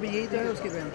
भी यही तो है उसकी बहन।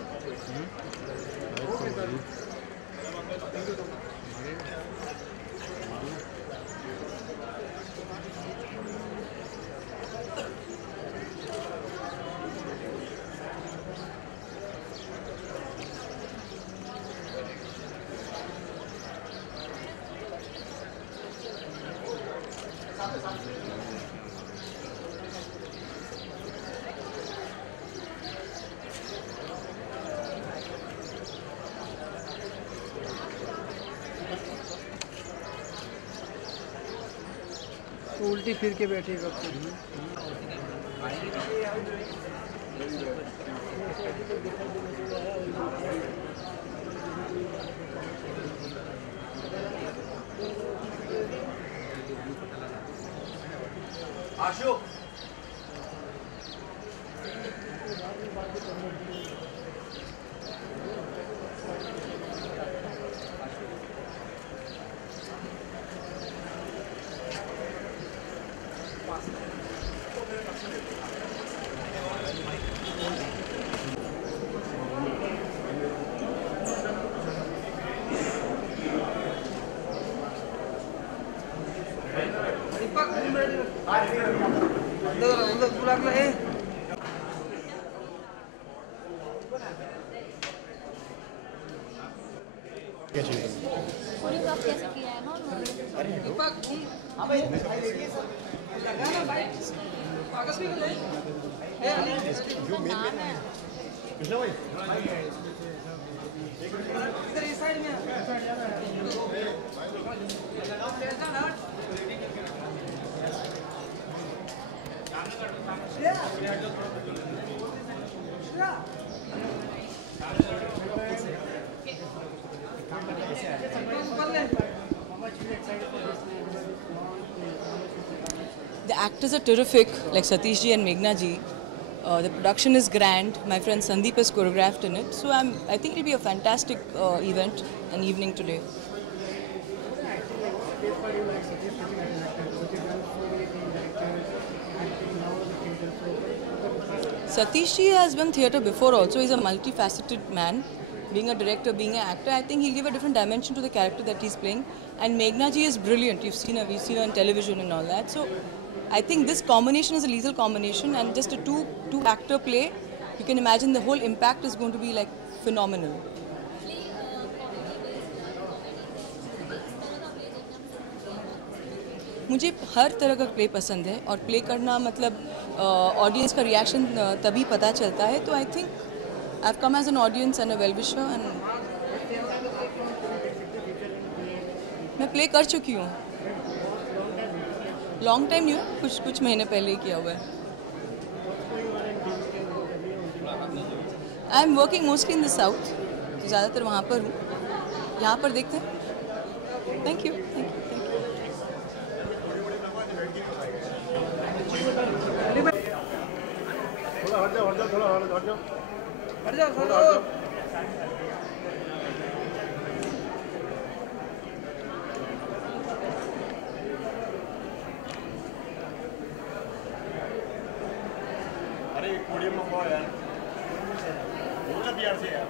तो उल्टी फिर के बैठी कब से। आशु कोरियोग्राफ कैसे किया है ना The actors are terrific, like Satish ji and Meghna ji. The production is grand. My friend Sandeep has choreographed in it. So I think it'll be a fantastic event and evening today. Satish ji has done theatre before also. He's a multifaceted man. Being a director, being an actor, I think he'll give a different dimension to the character that he's playing. And Meghna ji is brilliant. We've seen her on television and all that. So I think this combination is a lethal combination, and just a two actor play, you can imagine the whole impact is going to be like phenomenal. मुझे हर तरह का play पसंद है, और play करना मतलब audience का reaction तभी पता चलता है. तो I think I have come as an audience and a well wisher, and मैं प्ले कर चुकी हूँ. लॉन्ग टाइम नहीं हुआ, कुछ महीने पहले ही किया हुआ है. I am working mostly in the south, तो ज़्यादातर वहाँ पर हूँ. यहाँ पर देखते हैं. Thank you. हट जाओ. अरे कोडियम में कौन है बोलना प्यार से यार.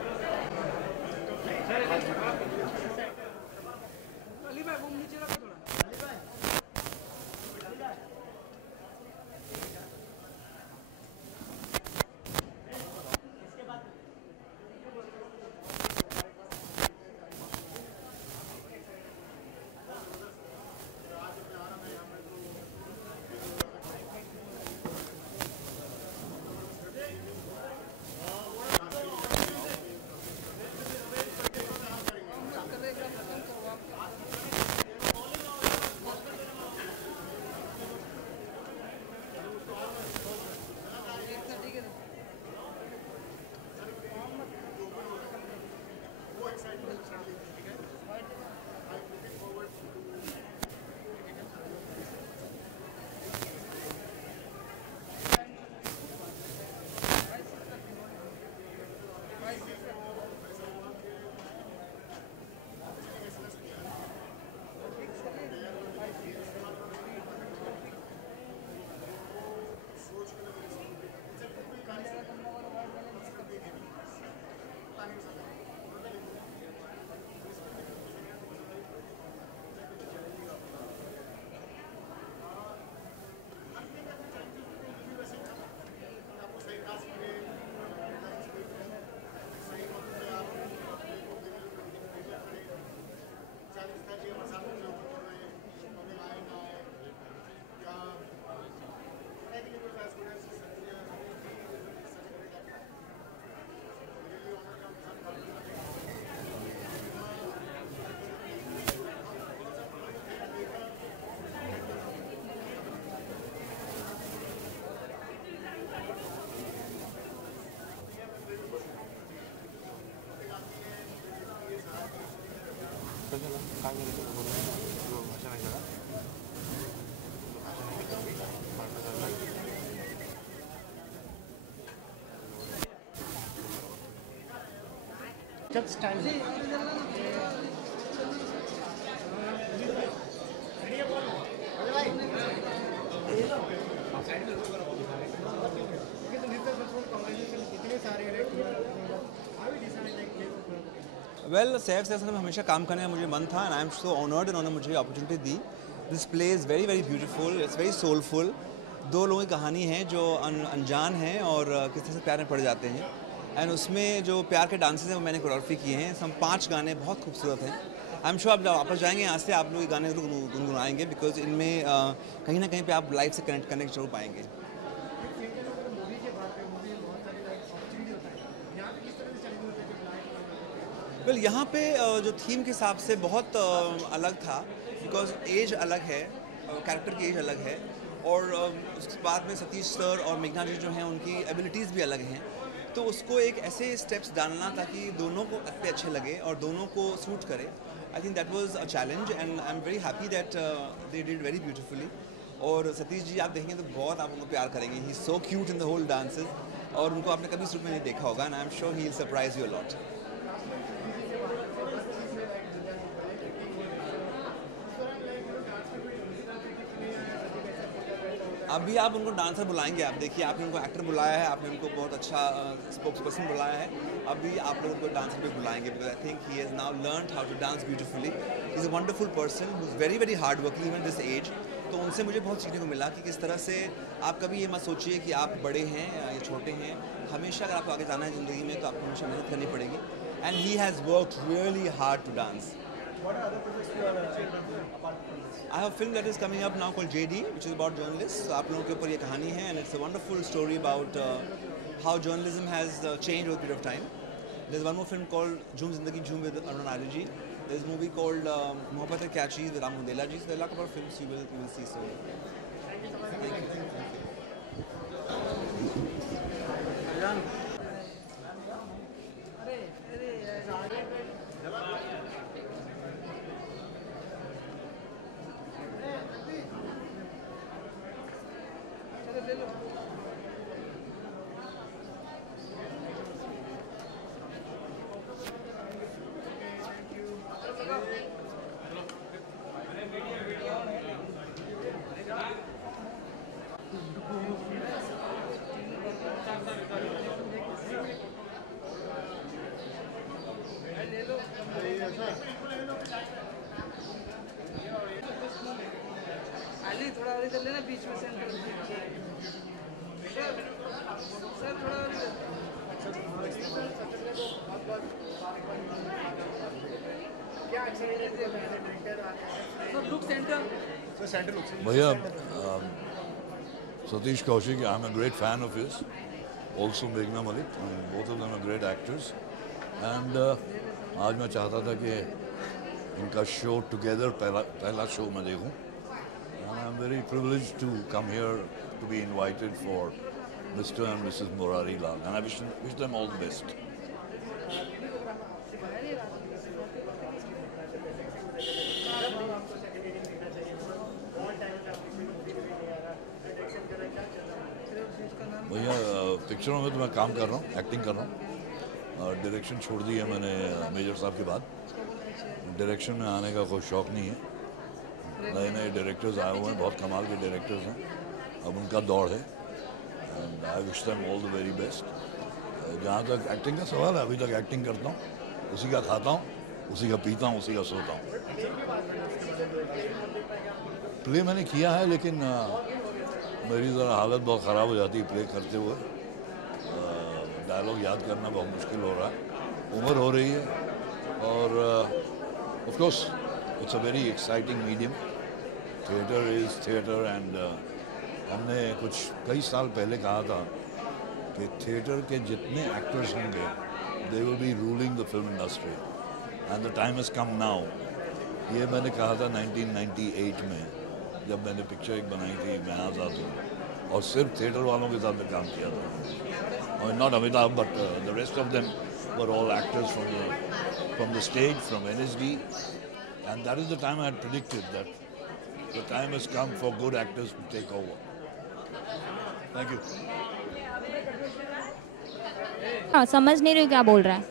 अली भाई वो नीचे रखो थोड़ा. अली भाई Just stand. वेल सैफ से हमेशा काम करने का मुझे मन था and I am so honoured इन्होंने मुझे opportunity the. This play is very very beautiful, it's very soulful. दो लोगों की कहानी है जो अनजान हैं और किस तरह से प्यार में पड़ जाते हैं. एंड उसमें जो प्यार के डांसेस हैं वो मैंने कोरियोग्राफी किए हैं. हम 5 गाने बहुत खूबसूरत हैं. आई एम श्योर आप जब वापस जाएंगे यहाँ से आप लोग ये गाने जरूर गुनगुनाएंगे बिकॉज इनमें कहीं ना कहीं पे आप लाइफ से कनेक्ट करने जरूर पाएंगे. वेल यहाँ पे जो थीम के हिसाब से बहुत अलग था बिकॉज एज अलग है, कैरेक्टर की एज अलग है और उसके बाद में सतीश सर और मेघना जी जो हैं उनकी एबिलिटीज़ भी अलग हैं. तो उसको एक ऐसे स्टेप्स डालना ताकि दोनों को पे अच्छे लगे और दोनों को सूट करे. I think that was a challenge and I am very happy that they did very beautifully. और सतीश जी आप देखेंगे तो बहुत आप उनको प्यार करेंगे. He is so cute in the whole dances और उनको आपने कभी इस रूप में नहीं देखा होगा and I am sure he will surprise you a lot. अभी आप उनको डांसर बुलाएंगे. आप देखिए आपने उनको एक्टर बुलाया है, आपने उनको बहुत अच्छा स्पोक्स पर्सन बुलाया है. अभी आप लोग उनको डांसर भी बुलाएंगे because I think he has now learned how to dance beautifully. He is a wonderful person who is very very hard working even this age. तो उनसे मुझे बहुत सीखने को मिला कि किस तरह से आप कभी ये मत सोचिए कि आप बड़े हैं या छोटे हैं. हमेशा अगर आपको आगे जाना है ज़िंदगी में तो आपको हमेशा मेहनत करनी पड़ेगी. And he has worked really hard to dance. I have a film that is coming up now called JD, which is about journalists. So आप लोगों के ऊपर ये कहानी है and it's a wonderful story about how journalism has changed over a period of time. There's one more film called Jhoom Zindagi Jhoom with Arun Arya ji. There's a movie called Mohabbat Hai Kya Cheez with Ram Mandela ji. So there are a lot of films you will see soon. Thank you. Ali थोड़ा और इधर लेना बीच में centre. Sir थोड़ा और इधर. क्या accident है sir? Look centre. Sir centre look. भैया Satish Kaushik, I'm a great fan of his. Also Meghna Malik, both of them are great actors. And आज मैं चाहता था कि इनका शो टुगेदर पहला शो मैं देखूं. And I'm very privileged to come here to be invited for Mr. and Mrs. Murari Lal. And I wish them all the best. भैया पिक्चरों में तो मैं काम कर रहा हूँ, एक्टिंग कर रहा हूँ. डायरेक्शन छोड़ दी है मैंने मेजर साहब के बाद. डायरेक्शन में आने का कोई शौक़ नहीं है. नए नए डायरेक्टर्स आए हुए हैं, बहुत कमाल के डायरेक्टर्स हैं. अब उनका दौर है and I wish them all the very best. जहाँ तक एक्टिंग का सवाल है, अभी तक एक्टिंग करता हूँ, उसी का खाता हूँ, उसी का पीता हूँ, उसी का सोता हूँ. प्ले मैंने किया है लेकिन मेरी ज़रा हालत बहुत ख़राब हो जाती है प्ले करते हुए. डायलॉग याद करना बहुत मुश्किल हो रहा है. उम्र हो रही है और of course it's a very exciting medium. Theatre is theatre and हमने कई साल पहले कहा था कि थिएटर के जितने एक्टर्स होंगे they will be ruling the film industry and the time has come now. ये मैंने कहा था 1998 में जब मैंने पिक्चर एक बनाई थी मैं आज़ाद हूँ और सिर्फ थिएटर वालों के साथ में काम किया था. और not Amitabh but the rest of them were all actors from the stage, from NSD. And that is the time I had predicted that the time has come for good actors to take over. Thank you. हाँ, समझ नहीं रही क्या बोल रहा है.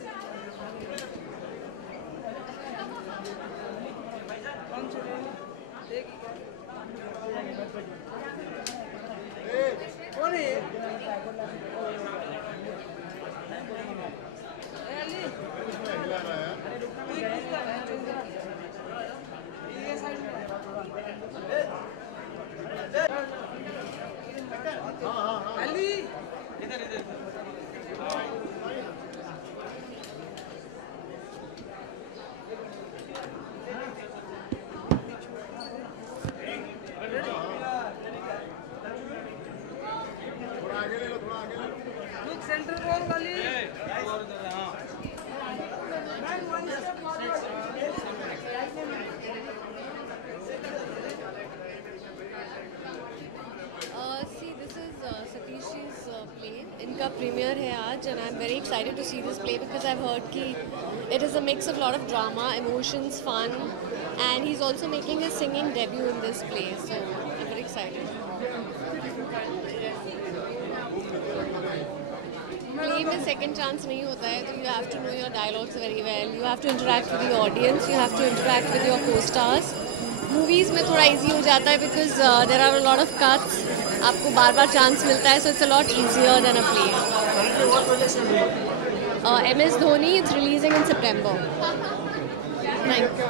कौन है ये? अली इधर इधर लुक सेंटर बॉल वाली See, this is Satish ji's play. इनका प्रीमियर है आज and I'm very excited to see this play because I've heard कि it is a mix of lot of drama, emotions, fun, and he's also making his singing debut in this play. So I'm very excited. Play में second chance नहीं होता है, तो you have to know your dialogues very well. You have to interact with the audience. You have to interact with your co-stars. Movies में थोड़ा easy हो जाता है because there are a lot of cuts. आपको बार-बार chance मिलता है, so it's a lot easier than a play. MS Dhoni, it's releasing in September. Thank you.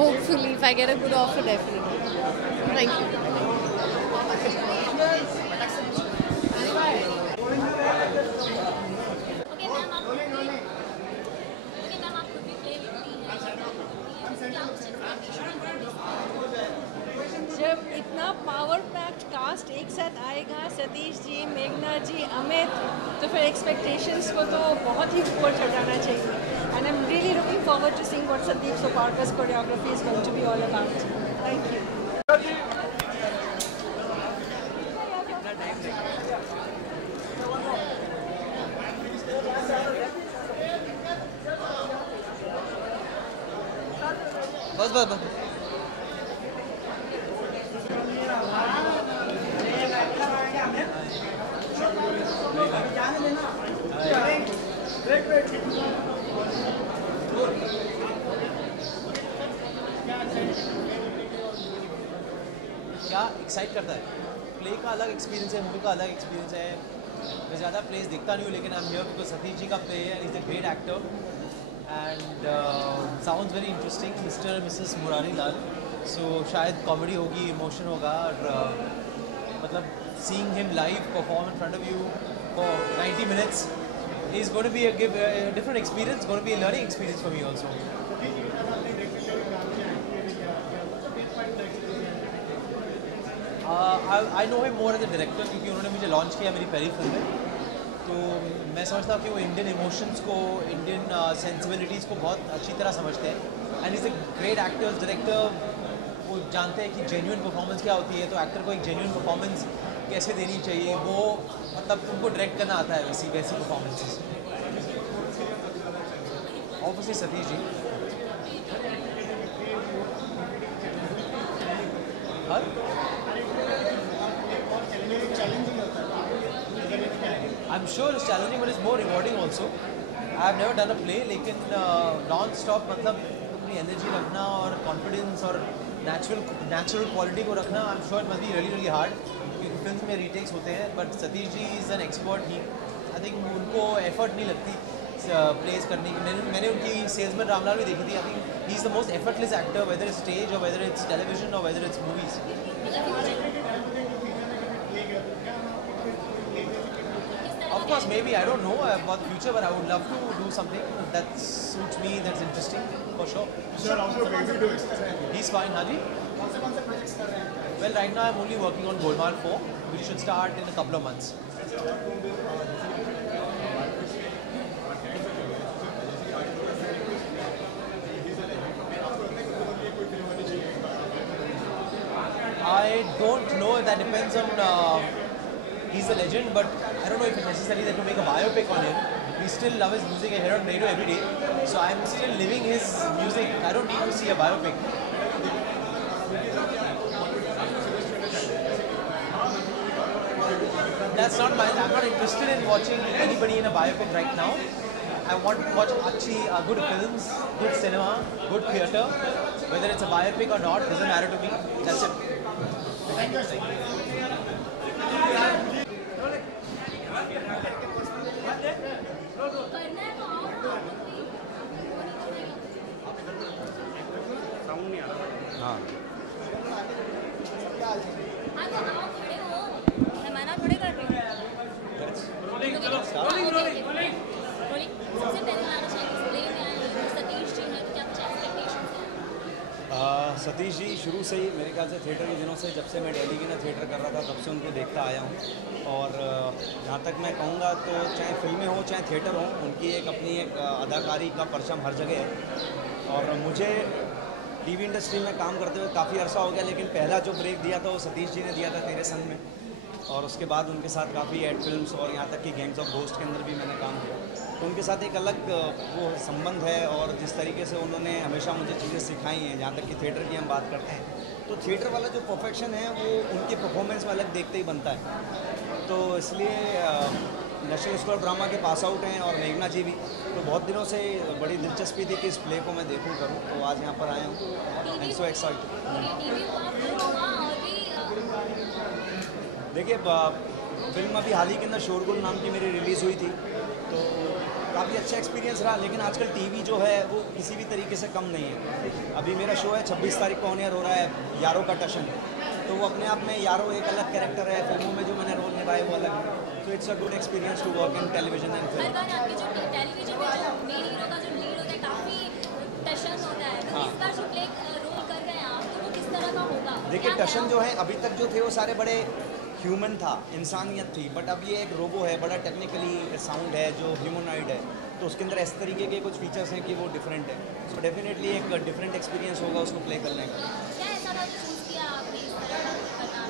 Hopefully, if I get a good offer, definitely. Thank you. जब इतना power packed cast एक साथ आएगा, सतीश जी, मेघना जी, अमित, तो फिर एक्सपेक्टेशंस को तो बहुत ही ऊपर चढ़ाना चाहिए. And I am really looking forward to seeing what Sandeep Soparkar's choreography is going to be all about. Thank you. बस क्या एक्साइट करता है. प्ले का अलग एक्सपीरियंस है, मूवी का अलग एक्सपीरियंस है. मैं ज़्यादा प्लेस देखता नहीं हूँ, लेकिन I am here because Satish ji का प्ले है and is a great actor and sounds very interesting. Mr Mrs Murari Lal, so शायद कॉमेडी होगी, इमोशन होगा, और मतलब seeing him live perform in front of you for 90 minutes is going to be a different experience, going to be a learning experience for me also. I know him more as a director क्योंकि उन्होंने मुझे launch किया मेरी पहली film में. तो मैं समझता हूँ कि वो इंडियन इमोशंस को, इंडियन सेंसिबिलिटीज़ को बहुत अच्छी तरह समझते हैं. And is a great actor, director. वो जानते हैं कि जेन्युइन परफॉर्मेंस क्या होती है, तो एक्टर को एक जेन्युइन परफॉर्मेंस कैसे देनी चाहिए, वो मतलब उनको डायरेक्ट करना आता है वैसी performances. Obviously Satish ji. I'm sure it's challenging, but it's more rewarding also. I have never done a play, लेकिन non-stop मतलब अपनी एनर्जी रखना और कॉन्फिडेंस और नेचुरल क्वालिटी को रखना, I am sure it must be really hard, क्योंकि फिल्म में रीटेक्स होते हैं. But Satish ji is an expert. I think उनको एफर्ट नहीं लगती प्लेस करने की. मैंने उनकी सेल्समैन रामलाल भी देखी थी. आई think he is the most effortless actor, whether it's stage और वेदर इट्स टेलीविजन और whether it's movies. Of course, maybe, I don't know about the future, but I would love to do something that suits me, that's interesting, for sure. Sir, how's your baby doing? He's fine, Haji. Well, right now I'm only working on Golmaal 4, which should start in a couple of months. I don't know, that depends on... he's a legend, but I don't know if it's necessary that to make a biopic on him. we still love his music. I hear on radio every day, so I'm still living his music. I don't need to see a biopic. That's not my. I'm not interested in watching anybody in a biopic right now. I want to watch good films, good cinema, good theatre. Whether it's a biopic or not doesn't matter to me. That's it. Thank you. हाँ मैं मना थोड़े कर रही हूँ। सबसे पहले आना चाहिए इस प्ले में आए सतीश जी हैं, तो क्या कुछ एक्सपेक्टेशंस हैं? सतीश जी शुरू से ही मेरे ख्याल से थिएटर के दिनों से, जब से मैं दिल्ली के ना थिएटर कर रहा था तब से उनको देखता आया हूँ। और जहाँ तक मैं कहूँगा तो चाहे फिल्में हो चाहे थिएटर हो, उनकी एक अपनी एक अदाकारी का परचम हर जगह है। और मुझे टीवी इंडस्ट्री में काम करते हुए काफ़ी अरसा हो गया, लेकिन पहला जो ब्रेक दिया था वो सतीश जी ने दिया था तेरे संग में, और उसके बाद उनके साथ काफ़ी एड फिल्म्स और यहाँ तक कि गैंग्स ऑफ घोस्ट के अंदर भी मैंने काम किया। तो उनके साथ एक अलग वो संबंध है, और जिस तरीके से उन्होंने हमेशा मुझे चीज़ें सिखाई हैं, जहाँ तक कि थिएटर की हम बात करते हैं तो थिएटर वाला जो परफेक्शन है वो उनकी परफॉर्मेंस में अलग देखते ही बनता है। तो इसलिए नेशनल स्कूल ऑफ ड्रामा के पास आउट हैं और मेघना जी भी, तो बहुत दिनों से बड़ी दिलचस्पी थी कि इस प्ले को मैं देखूं करूं, तो आज यहाँ पर आया हूँ। I am so excited. देखिए फिल्म अभी हाल ही के अंदर शोरगुल नाम की मेरी रिलीज़ हुई थी, तो काफ़ी अच्छा एक्सपीरियंस रहा। लेकिन आजकल टीवी जो है वो किसी भी तरीके से कम नहीं है। अभी मेरा शो है 26 तारीख को ऑन एयर हो रहा है, यारों का टशन, तो वो अपने आप में यारों एक अलग कैरेक्टर है, फिल्मों में जो मैंने रोल निभाए वो अलग है। तो it's a good experience to work in television and film. हर बार आपके जो टेलीविजन में जो मेन हीरो का जो लीड होता है काफ़ी टशन होता है, तो इस बार जो प्ले रोल कर रहे हैं आप, तो वो किस तरह का होगा? देखिए टशन जो है अभी तक जो थे वो सारे बड़े ह्यूमन था, इंसानियत थी, बट अब ये एक रोबो है, बड़ा टेक्निकली साउंड है जो ह्यूमनॉइड है, तो उसके अंदर इस तरीके के कुछ फीचर्स हैं कि वो डिफरेंट है। सो डेफिनेटली एक डिफरेंट एक्सपीरियंस होगा उसको प्ले करने का। क्या ऐसा था जो चूज़ किया आपने इस तरह का करना?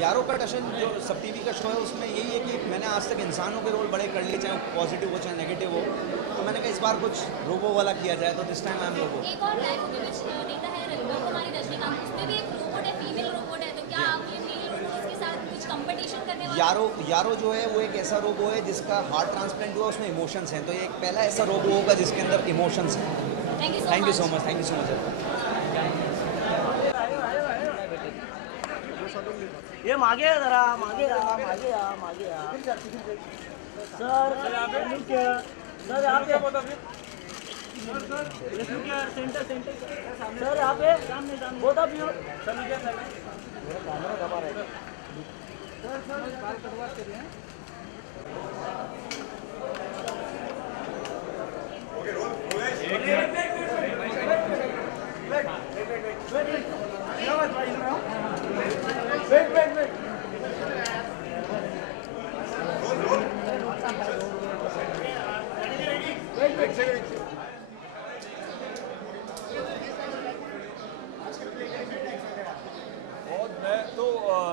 यारों का टशन जो सब टीवी का शो है उसमें यही है कि मैंने आज तक इंसानों के रोल बड़े कर लिए, चाहे पॉजिटिव हो चाहे नेगेटिव हो, तो मैंने कहा इस बार कुछ रोबो वाला किया जाए, तो this time I am robo. एक और लाइफ में विच नेता है कुमारी रजनीकांत, उसमें भी एक रोबोट है, फीमेल रोबोट है, तो क्या आप ये मेल रोबोट्स के साथ कुछ कंपटीशन करने वाले? यारो जो है वो एक ऐसा रोबो है जिसका हार्ट ट्रांसप्लांट हुआ, उसमें इमोशंस हैं, तो ये एक पहला ऐसा रोबो होगा जिसके अंदर इमोशंस हैं। Thank you so much. Thank you so much. ये मागे है जरा, मागे आ। सर सर यहाँ पे सेंटर सर यहाँ पे सामने बहुत आप सर कैमरा दबा रहे सर बाल कटवा के लिए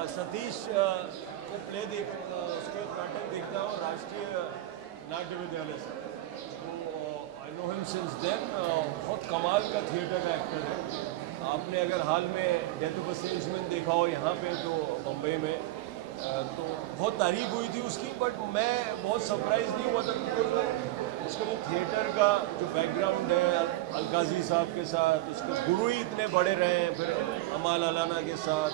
सतीश को प्ले उसके नाटक देखता हूँ राष्ट्रीय नाट्य विद्यालय से, तो I know him since then. बहुत कमाल का थिएटर का एक्टर है। आपने अगर हाल में डेथ ऑफ अ सेल्समैन देखा हो यहाँ पे तो बम्बई में, तो बहुत तारीफ हुई थी उसकी, बट मैं बहुत सरप्राइज नहीं हुआ था बिकॉज उसका जो थिएटर का जो बैकग्राउंड है अलकाजी साहब के साथ, उसके गुरु ही इतने बड़े रहे हैं, फिर अमाल अलाना के साथ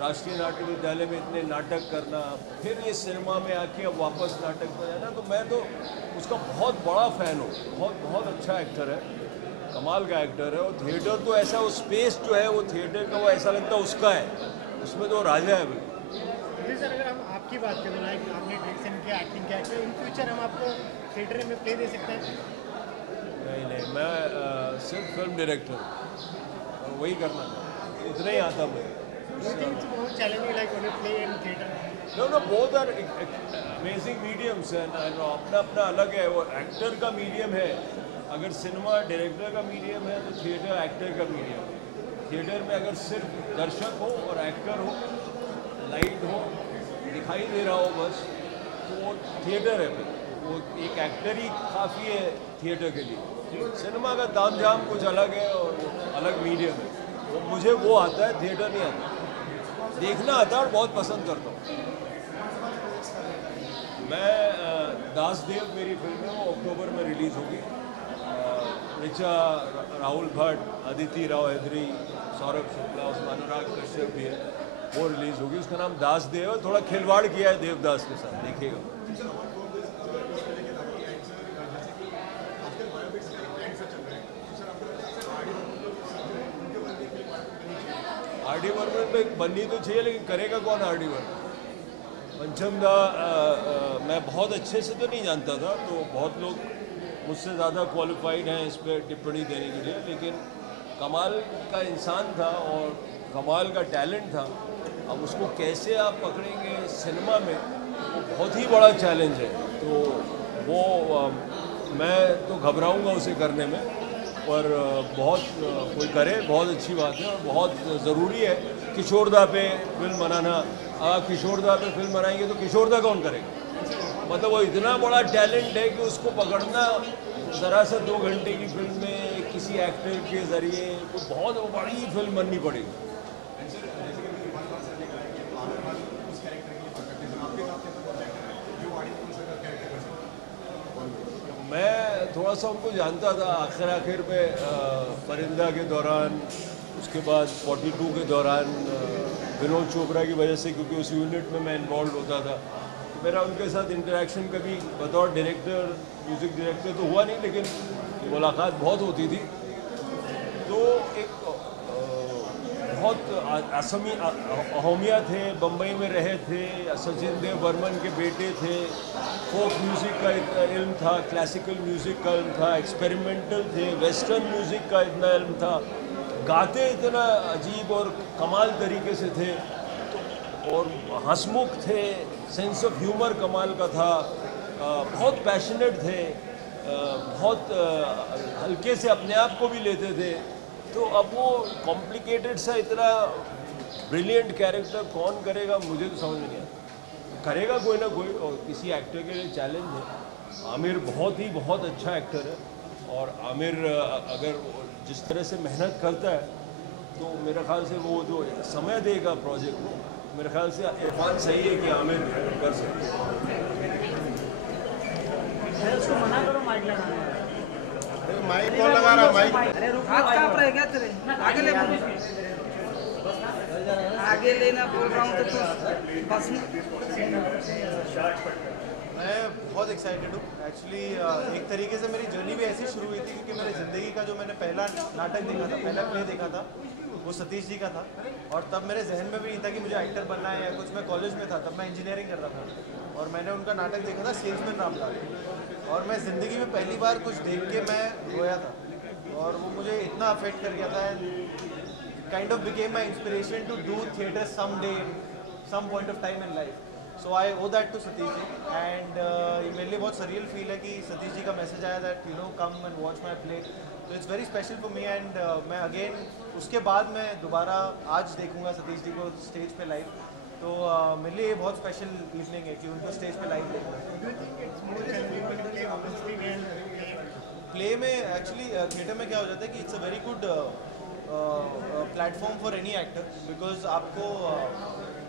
राष्ट्रीय नाट्य विद्यालय में इतने नाटक करना, फिर ये सिनेमा में आके अब वापस नाटक पर जाना, तो मैं तो उसका बहुत बड़ा फ़ैन हूँ। बहुत अच्छा एक्टर है, कमाल का एक्टर है। और थिएटर तो ऐसा, वो स्पेस जो है वो थिएटर का, वो ऐसा लगता है उसका है, उसमें तो राजा है बिल्कुल। सर अगर हम आपकी बात करें, लाइक आपने डायरेक्शन किया, एक्टिंग किया, तो इन फ्यूचर हम आपको थिएटर में प्ले दे सकते हैं? नहीं, मैं सिर्फ फिल्म डायरेक्टर हूँ, वही करना इतना ही आता मैं। बहुत challenging like when you play in theater? No, both are amazing mediums and अपना अलग है। वो एक्टर का मीडियम है, अगर सिनेमा डायरेक्टर का मीडियम है तो थिएटर एक्टर का मीडियम है। थिएटर में अगर सिर्फ दर्शक हो और एक्टर हो, लाइट हो, दिखाई दे रहा हो बस, तो वो थिएटर है फिर। वो एक एक्टर ही काफ़ी है थिएटर के लिए। सिनेमा का ताम झाम कुछ अलग है और अलग मीडियम है, वो मुझे वो आता है, थिएटर नहीं आता। देखना आता है और बहुत पसंद करता हूँ मैं। दासदेव मेरी फिल्म है, वो अक्टूबर में रिलीज़ होगी। ऋचा, राहुल भट्ट, अदिति राव हैदरी, सौरभ शुक्ला, उसमें अनुराग कश्यप भी है, वो रिलीज़ होगी। उसका नाम दासदेव है, थोड़ा खिलवाड़ किया है देवदास के साथ, देखिएगा। आर.डी. बर्मन पे बननी तो चाहिए, लेकिन करेगा कौन आर.डी. बर्मन? पंचम दा मैं बहुत अच्छे से तो नहीं जानता था, तो बहुत लोग मुझसे ज़्यादा क्वालिफाइड हैं इस पर टिप्पणी देने के लिए, लेकिन कमाल का इंसान था और कमाल का टैलेंट था। अब उसको कैसे आप पकड़ेंगे सिनेमा में, वो बहुत ही बड़ा चैलेंज है। तो वो मैं तो घबराऊंगा उसे करने में, पर बहुत कोई करे बहुत अच्छी बात है और बहुत ज़रूरी है किशोरदा पे फिल्म बनाना। आप किशोरदा पे फिल्म बनाएंगे तो किशोरदा कौन करेगा? मतलब वो इतना बड़ा टैलेंट है कि उसको पकड़ना ज़रा सा 2 घंटे की फिल्म में किसी एक्टर के ज़रिए तो बहुत बड़ी फिल्म बननी पड़ेगी। मैं थोड़ा सा उनको जानता था आखिर पे परिंदा के दौरान, उसके बाद 42 के दौरान विनोद चोपड़ा की वजह से, क्योंकि उस यूनिट में मैं इन्वॉल्व होता था। तो मेरा उनके साथ इंटरेक्शन कभी बतौर डायरेक्टर, म्यूज़िक डायरेक्टर तो हुआ नहीं, लेकिन मुलाकात बहुत होती थी। तो एक बहुत असमी अहोमिया थे, बम्बई में रहे थे, सचिन देव बर्मन के बेटे थे, फोक म्यूज़िक का इतना इल्म था, क्लासिकल म्यूज़िक का इल्म था, एक्सपेरिमेंटल थे, वेस्टर्न म्यूज़िक का इतना इल्म था, गाते इतना अजीब और कमाल तरीके से थे, तो और हंसमुख थे, सेंस ऑफ ह्यूमर कमाल का था, बहुत पैशनेट थे, बहुत हल्के से अपने आप को भी लेते थे। तो अब वो कॉम्प्लिकेटेड सा इतना ब्रिलियंट कैरेक्टर कौन करेगा, मुझे तो समझ नहीं आता। करेगा कोई ना कोई, और किसी एक्टर के लिए चैलेंज है। आमिर बहुत अच्छा एक्टर है, और आमिर अगर जिस तरह से मेहनत करता है तो मेरे ख्याल से वो जो समय देगा प्रोजेक्ट को, मेरे ख्याल से इरफान सही है कि आमिर कर सकते हैं। उसको मना करो माइक लगाना। माइक कौन लगा रहा है? माइक अरे रुक, हाथ कांप रहे क्या तेरे? आगे ले, आगे लेना बोल रहा हूँ तो बस। मैं बहुत एक्साइटेड हूँ एक्चुअली। एक तरीके से मेरी जर्नी भी ऐसी शुरू हुई थी क्योंकि मेरी ज़िंदगी का जो मैंने पहला नाटक देखा था, पहला प्ले देखा था, वो सतीश जी का था। और तब मेरे जहन में भी नहीं था कि मुझे एक्टर बनना है या कुछ। मैं कॉलेज में था तब, मैं इंजीनियरिंग कर रहा था, और मैंने उनका नाटक देखा था सेल्समैन रामलाल, और मैं ज़िंदगी में पहली बार कुछ देख के मैं रोया था, और वो मुझे इतना अफेक्ट कर गया था। And kind of became my inspiration to do theatre some day, some point of time in life. So I owe that to Satish ji. And ये मेरे लिए बहुत सरियल फील है कि सतीश जी का मैसेज आया that you know come and watch my play. तो it's very special for me. And मैं अगेन उसके बाद मैं दोबारा आज देखूंगा सतीश जी को स्टेज पे लाइव। तो मेरे लिए ये बहुत स्पेशल इवनिंग है कि उनको स्टेज पे लाइव देखूंगा। प्ले में एक्चुअली थिएटर में क्या हो जाता है कि it's a very good platform for any actor, because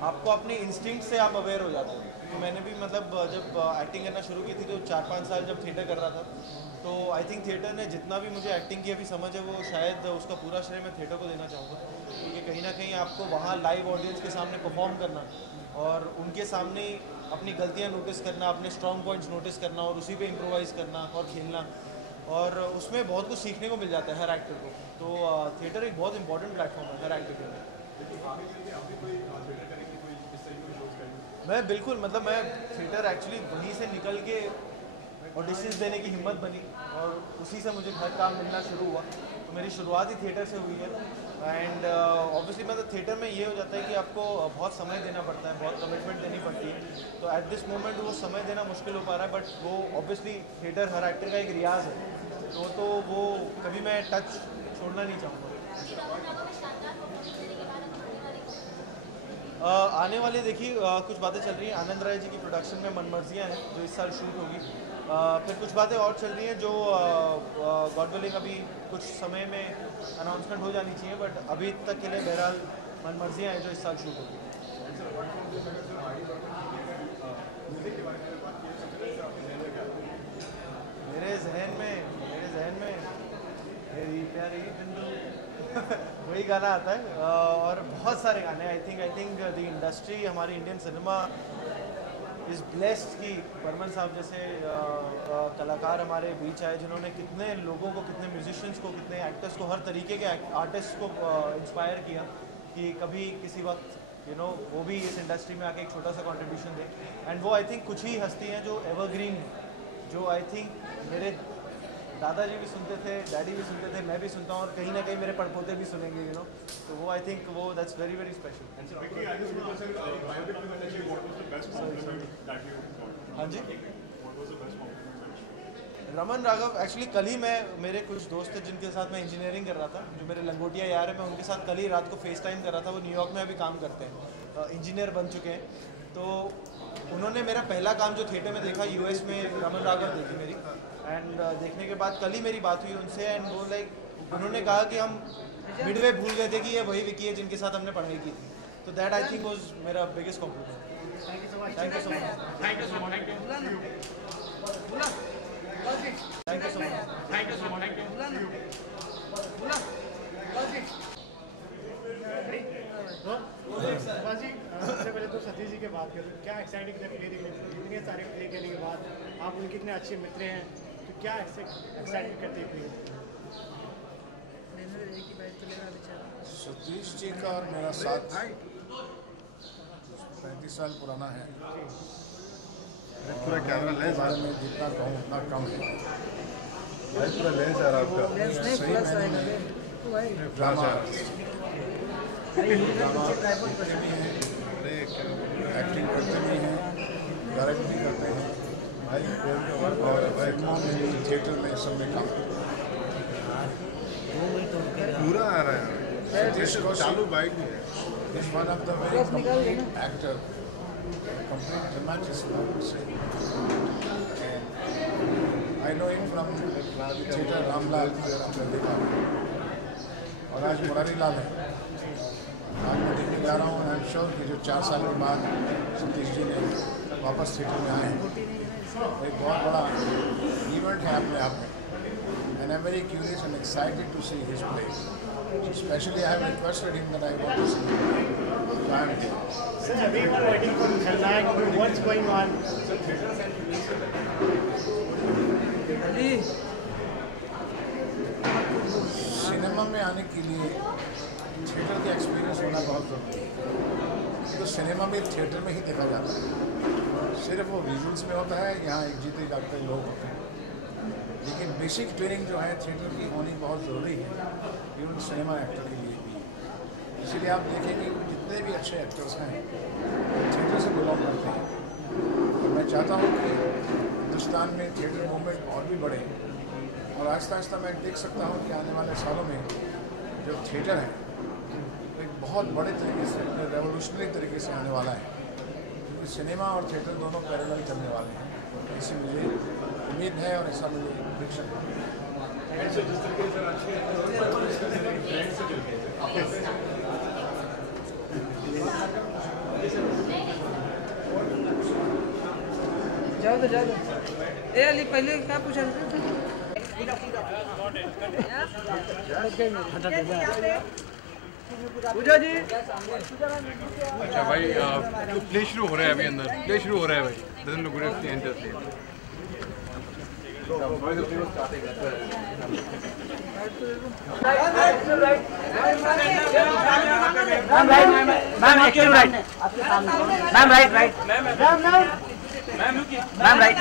आपको अपने इंस्टिंक्ट से आप अवेयर हो जाते हैं। तो मैंने भी मतलब जब एक्टिंग करना शुरू की थी तो 4-5 साल जब थिएटर कर रहा था, तो आई थिंक थिएटर ने जितना भी मुझे एक्टिंग की अभी समझ है, वो शायद उसका पूरा श्रेय मैं थिएटर को देना चाहूँगा। क्योंकि कहीं ना कहीं आपको वहाँ लाइव ऑडियंस के सामने परफॉर्म करना और उनके सामने अपनी गलतियाँ नोटिस करना, अपने स्ट्रॉन्ग पॉइंट्स नोटिस करना और उसी पे इम्प्रोवाइज़ करना और खेलना, और उसमें बहुत कुछ सीखने को मिल जाता है हर एक्टर को। तो थिएटर एक बहुत इंपॉर्टेंट प्लेटफॉर्म है हर एक्टर के लिए। मैं बिल्कुल मतलब मैं थिएटर एक्चुअली वहीं से निकल के ऑडिशंस देने की हिम्मत बनी और उसी से मुझे हर काम मिलना शुरू हुआ। तो मेरी शुरुआत ही थिएटर से हुई है। एंड ऑब्वियसली मतलब थिएटर में ये हो जाता है कि आपको बहुत समय देना पड़ता है, बहुत कमिटमेंट देनी पड़ती है। तो एट दिस मोमेंट वो समय देना मुश्किल हो पा रहा है, बट वो ऑब्वियसली थिएटर हर एक्टर का एक रियाज है, तो वो कभी मैं टच छोड़ना नहीं चाहूँगा। आने वाले देखिए कुछ बातें चल रही हैं। आनंद राय जी की प्रोडक्शन में मनमर्जियाँ हैं जो इस साल शूट होगी। फिर कुछ बातें और चल रही हैं जो गॉड विलिंग अभी कुछ समय में अनाउंसमेंट हो जानी चाहिए, बट अभी तक के लिए बहरहाल मनमर्जियाँ हैं जो इस साल शूट होगी। मेरे जहन में मेरी प्यारी बिंदु वही गाना आता है, और बहुत सारे गाने। आई थिंक द इंडस्ट्री, हमारी इंडियन सिनेमा इज़ ब्लेस्ड कि बर्मन साहब जैसे कलाकार हमारे बीच आए जिन्होंने कितने लोगों को, कितने म्यूजिशियंस को, कितने एक्टर्स को, हर तरीके के आर्टिस्ट को इंस्पायर किया कि कभी किसी वक्त वो भी इस इंडस्ट्री में आके एक छोटा सा कंट्रीब्यूशन दे। एंड वो आई थिंक कुछ ही हस्ती हैं जो एवरग्रीन, जो आई थिंक मेरे दादाजी भी सुनते थे, डैडी भी सुनते थे, मैं भी सुनता हूँ, और कहीं ना कहीं मेरे पड़पोते भी सुनेंगे, तो वो आई थिंक वो दैट्स वेरी वेरी स्पेशल। हाँ जी, रमन राघव एक्चुअली कल ही मेरे कुछ दोस्त थे जिनके साथ मैं इंजीनियरिंग कर रहा था, जो मेरे लंगोटिया यार है, मैं उनके साथ कल ही रात को फेस टाइम कर रहा था। वो न्यूयॉर्क में अभी काम करते हैं, इंजीनियर बन चुके हैं। तो उन्होंने मेरा पहला काम जो थिएटर में देखा यूएस में, रमन राघव देखी मेरी, एंड देखने के बाद कल ही मेरी बात हुई उनसे, एंड वो उन्होंने कहा कि हम मिडवे भूल गए थे कि ये वही विकी है जिनके साथ हमने पढ़ाई की थी। तो दैट आई थिंक वाज मेरा biggest complement. Thank you so much. Thank you so much. Thank you so much. Thank you so much. बाजी, सबसे पहले तो सतीश जी की बात करें, क्या एक्साइटिंग थे प्ले देखने में? इतने सारे प्ले खेलने के बाद आप उनके इतने अच्छे मित्र हैं, तो क्या एक्साइटिंग करते प्ले? सतीश जी का और मेरा साथ 35 साल पुराना है। पूरा कैमरा लेंस बारे में जितना कहूँ उतना कम है। पूरा लेंस आ रहा है सही में ड्रामा एक्टिंग करते भी हैं, डायरेक्ट भी करते हैं भाई, और फिल्मों में भी, थिएटर में, सब में काम पूरा आ रहा है। चालू bike is one of the very complete actor, complete dramatist I know him from theatre Ramlal देखा, और आज मुरारी लाल है। आज मैं देखने जा रहा हूँ, आई एम श्योर कि जो 4 साल के बाद सतीश जी ने वापस थिएटर में आए हैं, एक बहुत बड़ा इवेंट है अपने आप में, and I am very curious and excited to see his play. Especially I have requested him that I want to see him. I am here. Sir, we were waiting for Khalnaik. What's going on? Cinema में आने के लिए theatre का experience होना बहुत ज़रूरी है। तो सिनेमा में थिएटर में ही देखा जाता है, सिर्फ वो विजुअल्स में होता है, यहाँ एक जीते जागते लोग होते हैं, लेकिन बेसिक ट्रेनिंग जो है थिएटर की होनी बहुत ज़रूरी है, इवन सिनेमा एक्टर के लिए भी। इसीलिए आप देखेंगे कि जितने भी अच्छे एक्टर्स हैं थिएटर से बिलोंग करते हैं। और मैं चाहता हूँ कि हिंदुस्तान में थिएटर मूवमेंट और भी बढ़े, और आहिस्ता आहिस्ता मैं देख सकता हूँ कि आने वाले सालों में जो थिएटर है एक बहुत बड़े तरीके से, रेवोल्यूशनरी तरीके से आने वाला है, क्योंकि सिनेमा और थिएटर दोनों पैरेलल चलने वाले हैं। ऐसी मुझे उम्मीद है और ऐसा मुझे प्रेडिक्शन है। जाओ ए अली, पहले क्या पूछा पूजा जी? अच्छा भाई, तो प्ले शुरू हो रहा है अभी, अंदर प्ले शुरू हो रहा है भाई। Doesn't look good if the enter play. Ma'am actually right, ma'am right ma'am right,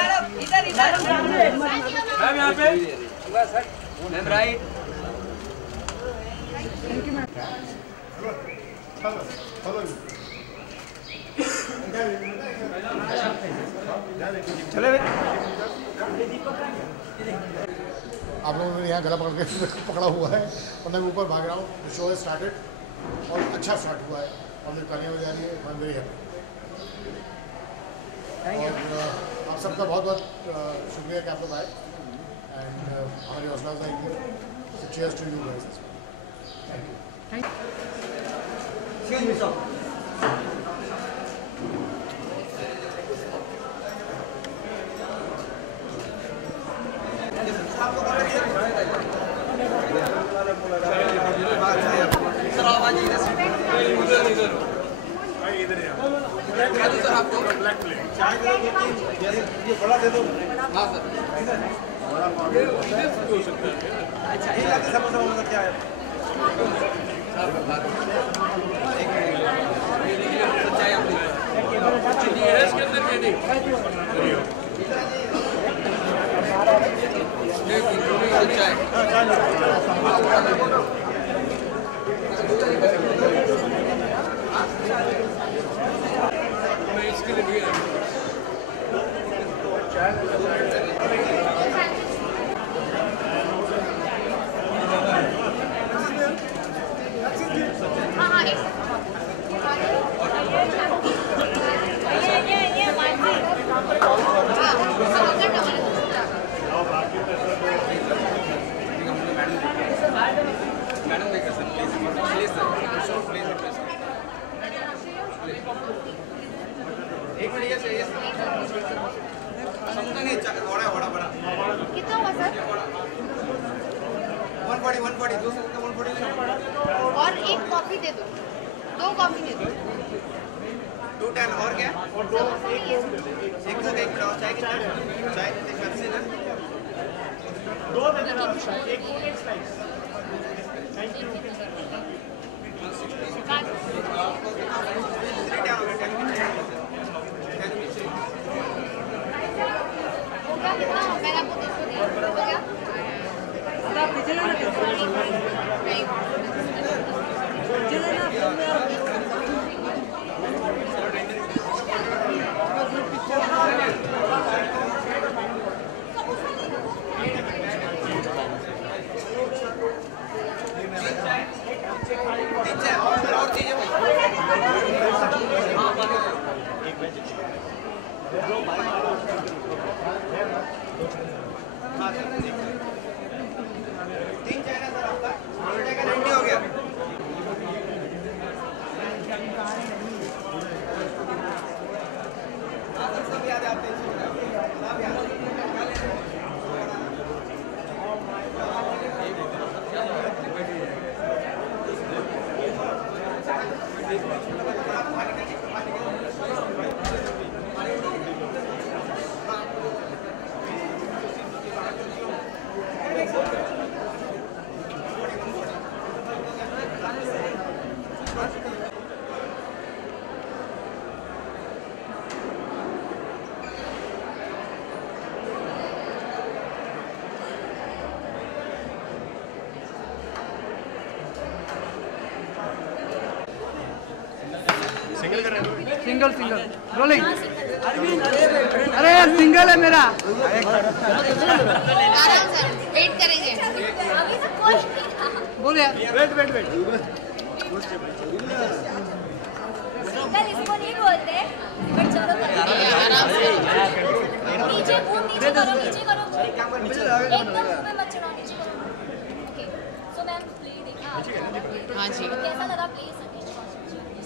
ma'am यहाँ पे मैम राइट। चले आप लोगों ने यहाँ गला पकड़ के पकड़ा हुआ है और मैं ऊपर भाग रहा हूँ। शो है स्टार्टेड और अच्छा स्टार्ट हुआ है, और पब्लिक तालियां बजा रही है, आई एम वेरी हैप्पी। और आप सबका बहुत बहुत शुक्रिया कि आप लोग आए एंड हमारी हौसला अफजाई की। So cheers to you guys. Thank you. ये बड़ा दे दो। हाँ सर। अच्छा ये लगे समोसा क्या है? सच्चाई अपनी चीनी है इसके अंदर में नहीं। सच्चाई। मैं इसके लिए भी मैडम देखा सर प्लीज सर प्लीज एक मिनट ये समझा नहीं बड़ा बड़ा कितना हुआ सर? 140 दो सौ का 140 और एक कॉफी दे दो, 2 कॉफी दे दो। 210 और क्या? एक मिनट और चाय कितना? चाय पेप्सी ना 2 दे देना, एक स्लाइस। Thank you. कितना हो? मैंने आपको 200 दिया, हो गया? Single rolling. अरे यार सिंगल है मेरा। वेट करेंगे। बोल यार। वेट। सिंगल इसको नहीं बोलते, बट चलो नीचे करो। एकदम पे मत चढ़ाओ, नीचे करो। ओके, सो मैम प्ले देखा आपने? हाँ जी। कैसा लगा प्ले?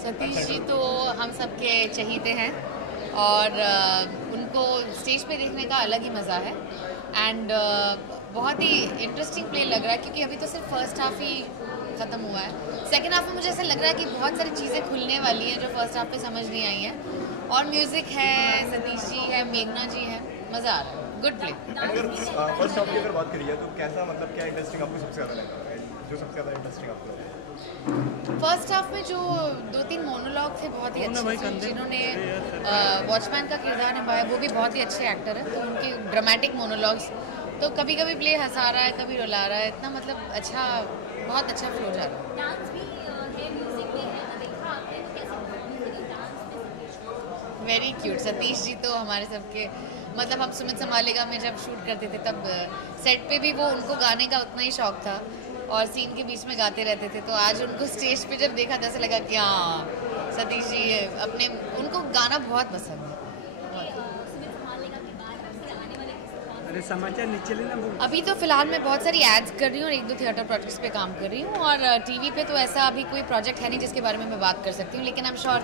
सतीश जी तो हम सबके चहीते हैं और उनको स्टेज पे देखने का अलग ही मज़ा है एंड बहुत ही इंटरेस्टिंग प्ले लग रहा है क्योंकि अभी तो सिर्फ फर्स्ट हाफ ही ख़त्म हुआ है। सेकेंड हाफ में मुझे ऐसा लग रहा है कि बहुत सारी चीज़ें खुलने वाली हैं जो फर्स्ट हाफ पे समझ नहीं आई हैं और म्यूज़िक है, सतीश जी है, मेघना जी है, मज़ा आ रहा है। Good play. अगर फर्स्ट हाफ की अगर बात करिए तो कैसा मतलब क्या इंटरेस्टिंग आपको सबसे ज़्यादा लगा, जो सबसे ज़्यादा इंटरेस्टिंग आपको लगा? फर्स्ट हाफ में जो 2-3 मोनोलॉग थे बहुत ही अच्छे थे, जिन्होंने वॉचमैन का किरदार निभाया वो भी बहुत ही अच्छे एक्टर हैं, तो उनके ड्रामेटिक मोनोलॉग्स तो कभी कभी प्ले हंसा रहा है, कभी रुला रहा है, इतना मतलब अच्छा, बहुत अच्छा फ्लो जा रहा है। डांस भी है, म्यूजिक भी है, देखा आपने कैसा डांस में? Very cute. सतीश जी तो हमारे सबके मतलब हम सुमित संभालेगा में जब शूट करते थे तब सेट पे भी वो उनको गाने का उतना ही शौक था और सीन के बीच में गाते रहते थे, तो आज उनको स्टेज पे जब देखा तो ऐसा लगा कि हाँ सतीश जी अपने उनको गाना बहुत पसंद है। अरे समाचार नीचे लेना। अभी तो फिलहाल मैं बहुत सारी एड्स कर रही हूँ और 1-2 थिएटर प्रोजेक्ट्स पे काम कर रही हूँ और टीवी पे तो ऐसा अभी कोई प्रोजेक्ट है नहीं जिसके बारे में मैं बात कर सकती हूँ, लेकिन आई एम श्योर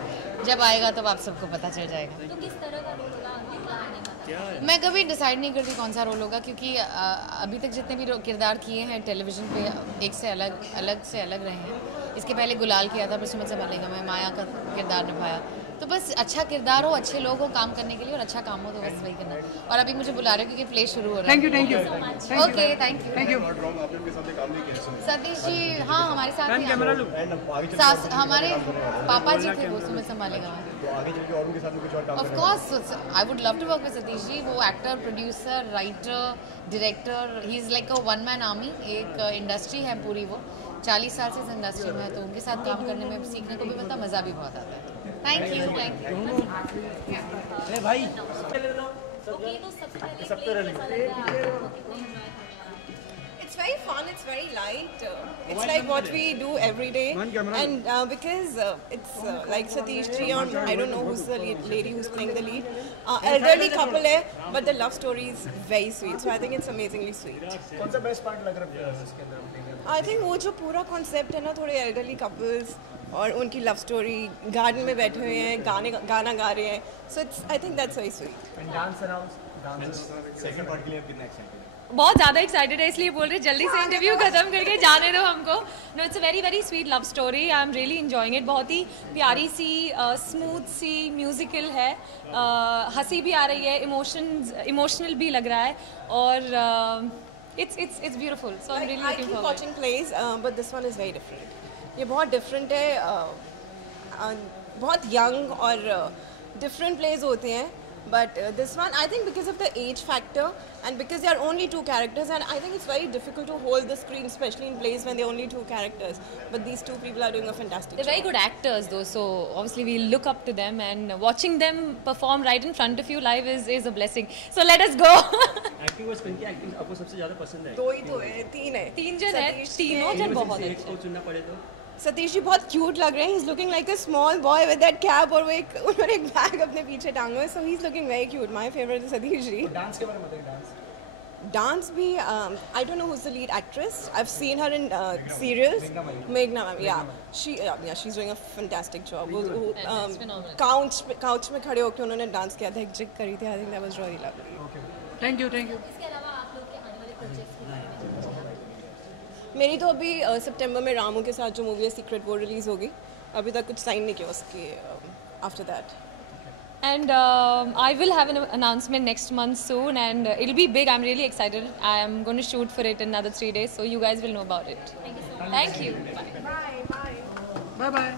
जब आएगा तब आप सबको पता चल जाएगा। तो किस तरह का रोल होगा? मैं कभी डिसाइड नहीं करती कौन सा रोल होगा, क्योंकि अभी तक जितने भी किरदार किए हैं टेलीविज़न पे एक से अलग रहे हैं। इसके पहले गुलाल किया था, फिर सुमित संभालेगा में माया का किरदार निभाया, तो बस अच्छा किरदार हो, अच्छे लोग हो काम करने के लिए और अच्छा काम हो तो बस वही करना। और अभी मुझे बुला रहे हो क्योंकि प्ले शुरू हो रहा है। Thank you okay thank you. Satish ji हाँ हमारे साथ ही हमारे पापा जी थे वो सुमित संभालेगा में। Of course I would love to work with Satish ji. वो actor, producer, writer, director, he is like a one man army. एक इंडस्ट्री है पूरी, वो 40 साल से इस इंडस्ट्री में है, तो उनके साथ काम करने में सीखने को भी मिलता, मज़ा भी बहुत आता है। थैंक यू भाई। It's very fun, it's very light. It's like what we do every day. And because it's like Satish ji or I don't know who's the lady who's playing the lead. Elderly couple hai, but the love story is very sweet. So I think it's amazingly sweet. कौन सा best part लग रहा है इसके अंदर? I think वो जो पूरा concept है ना, थोड़े elderly couples और उनकी लव स्टोरी, गार्डन में बैठे हुए हैं, गाना गा रहे हैं, so it's I think that's very sweet. Dance second part के लिए कितना एक्साइटेड? बहुत ज़्यादा एक्साइटेड है, इसलिए बोल रहे जल्दी से इंटरव्यू खत्म करके जाने दो हमको। No it's a very very sweet love story, I am really enjoying it. बहुत ही प्यारी सी स्मूथ सी म्यूजिकल है, हंसी भी आ रही है, इमोशनल भी लग रहा है और it's beautiful, so I'm really looking forward. I keep watching plays, but this one is very different. ये बहुत डिफरेंट है, बहुत यंग और डिफरेंट प्लेज होते हैं, but this one I think because of the age factor and because they are only 2 characters and I think it's very difficult to hold the screen, especially in plays when there are only 2 characters, but these 2 people are doing a fantastic They're job. very good actors though, so obviously we look up to them, and watching them perform right in front of you live is a blessing, so let us go. Acting versus किनकी acting आपको सबसे ज़्यादा पसंद है? 2 ही तो है, 3 है, 3 जन है, तीनों जन बहुत अच्छे हैं। चुनना पड़े तो सतीश जी बहुत क्यूट लग रहे हैं, he's looking like a small boy with that cap और वो उन्होंने एक बैग अपने पीछे टांगा है, so he's looking very cute. My favorite is Satish ji. Dance के बारे में बताइए। Dance भी I don't know who's the lead actress. I've seen her in serials. Meghna ma'am, yeah. She's doing a fantastic job. couch में खड़े होकर उन्होंने dance किया था, एक जिग करी थी. I think that was really lovely. Thank you. इसके अलावा आप लोग के आने वाले प्रोजेक्ट्स के बारे में? मेरी तो अभी सितंबर में रामू के साथ जो मूवी है सीक्रेट वो रिलीज होगी, अभी तक कुछ साइन नहीं किया उसके after that. And I will have an announcement next month soon, and it'll be big. I'm really excited. I am going to shoot for it in another 3 days, so you guys will know about it. Thank you. Bye. Bye.